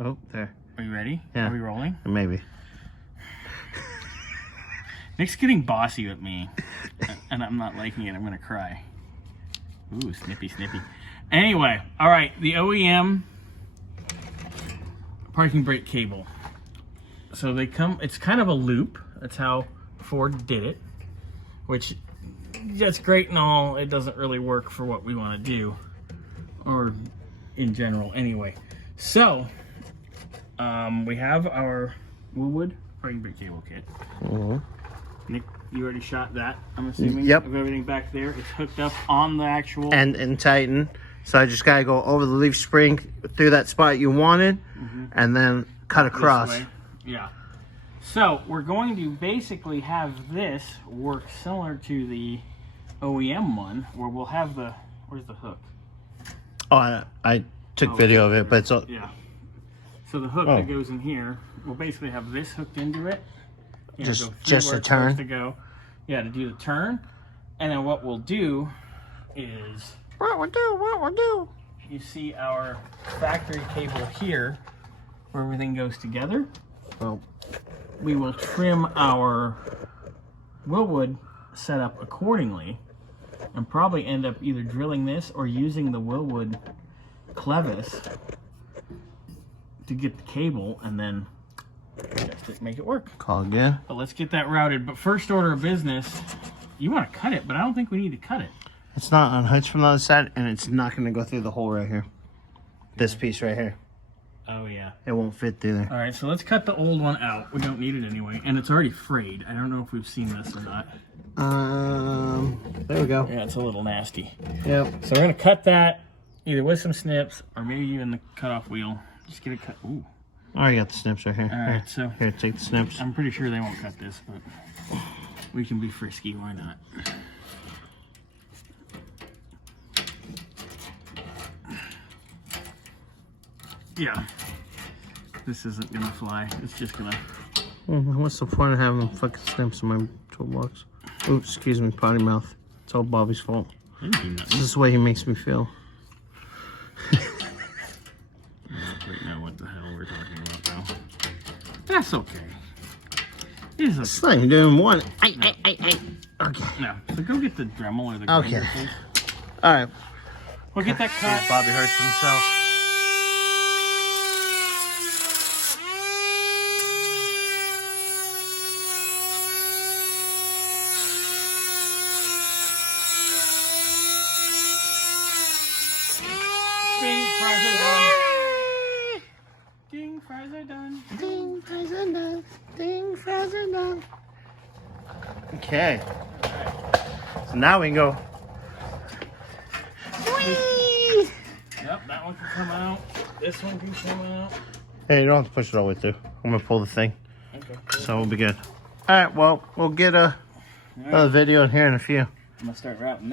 Oh, there. Are you ready? Yeah. Are we rolling? Maybe. Nick's getting bossy with me, and I'm not liking it. I'm gonna cry. Ooh, snippy. Anyway, all right, the OEM parking brake cable. So they come, it's kind of a loop. That's how Ford did it, which that's great and all. It doesn't really work for what we want to do, or in general anyway. So we have our Woolwood parking brake cable kit. Mm-hmm. Nick, you already shot that, I'm assuming? Yep. Of everything back there. It's hooked up on the actual... And tighten. So I just got to go over the leaf spring through that spot you wanted, and then cut across. This way. Yeah. So we're going to basically have this work similar to the OEM one, where we'll have the... Where's the hook? Oh, I took video of it, but it's all... Yeah. So the hook that goes in here, we'll basically have this hooked into it. You know, just a turn. To go, yeah, to do the turn, and then what we'll do is What we'll do. You see our factory cable here, where everything goes together. Well, we will trim our Willwood setup accordingly, and probably end up either drilling this or using the Willwood clevis to get the cable, and then just make it work. Call again. But let's get that routed. But first order of business, you want to cut it, but I don't think we need to cut it. It's not unhitched from the other side, and it's not going to go through the hole right here. This piece right here. Oh, yeah. It won't fit through there. All right, so let's cut the old one out. We don't need it anyway. And it's already frayed. I don't know if we've seen this or not. There we go. Yeah, it's a little nasty. Yep. So we're going to cut that either with some snips or maybe even the cutoff wheel. Just get it cut. Ooh. I already got the snips right here. All right, so here, take the snips. I'm pretty sure they won't cut this, but we can be frisky. Why not? Yeah, this isn't gonna fly. It's just gonna. What's the point of having fucking snips in my toolbox? Oops, excuse me, potty mouth. It's all Bobby's fault. This is the way he makes me feel. Right now, what the hell we're talking about now? That's okay. It's It's not even doing one. No. Okay. No. So go get the Dremel or the grinder, Okay. please. All right. We'll get that cut. Bobby hurts himself. Ding, fries are done. Ding, fries are done. Ding, fries are done. Ding, fries are done. Okay. So now we can go. Whee! Yep, that one can come out. This one can come out. Hey, you don't have to push it all the way through. I'm gonna pull the thing, Okay. so we'll be good. All right. Well, we'll get another video in here in a few. I'm gonna start routing this.